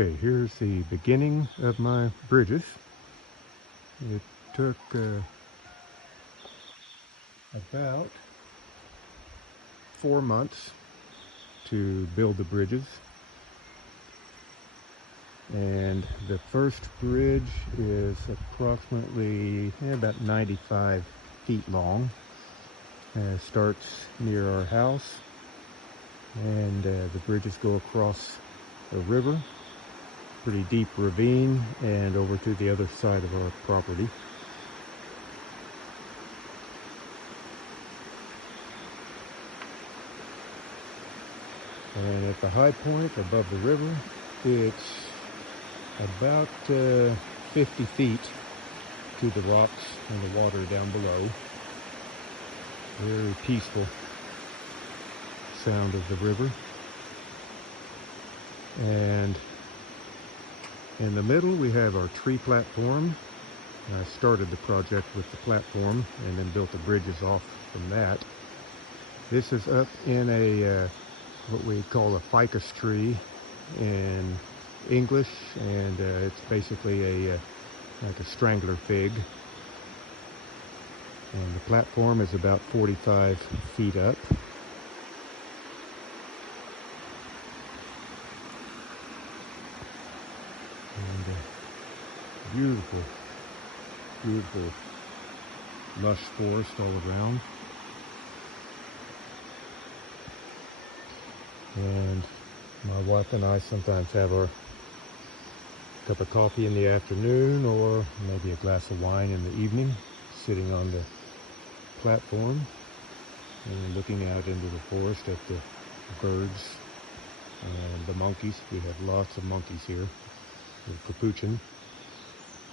Okay, here's the beginning of my bridges. It took about 4 months to build the bridges. And the first bridge is approximately about 95 feet long. It starts near our house, and the bridges go across a river, pretty deep ravine, and over to the other side of our property. And at the high point above the river, it's about 50 feet to the rocks and the water down below. Very peaceful sound of the river. And in the middle we have our tree platform. I started the project with the platform and then built the bridges off from that. This is up in a what we call a ficus tree in English, and it's basically like a strangler fig. And the platform is about 45 feet up. And beautiful, beautiful lush forest all around. And my wife and I sometimes have our cup of coffee in the afternoon, or maybe a glass of wine in the evening, sitting on the platform and looking out into the forest at the birds and the monkeys. We have lots of monkeys here, the capuchin.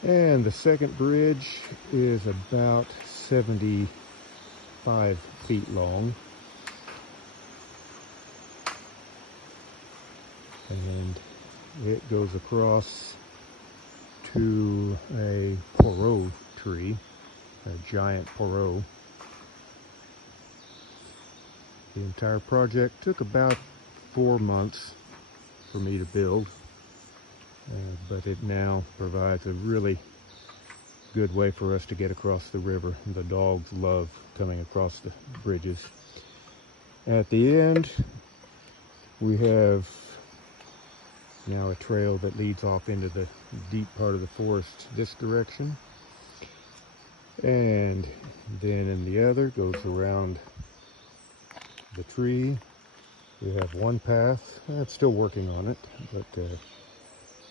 And the second bridge is about 75 feet long. And it goes across to a poirot tree, a giant poirot. The entire project took about 4 months for me to build, but it now provides a really good way for us to get across the river. The dogs love coming across the bridges. At the end, we have now a trail that leads off into the deep part of the forest this direction, and then in the other goes around the tree. We have one path, I'm still working on it, but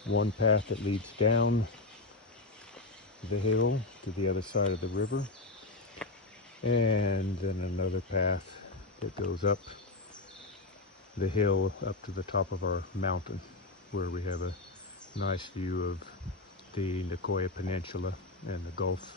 one path that leads down the hill to the other side of the river, and then another path that goes up the hill up to the top of our mountain, where we have a nice view of the Nicoya Peninsula and the Gulf.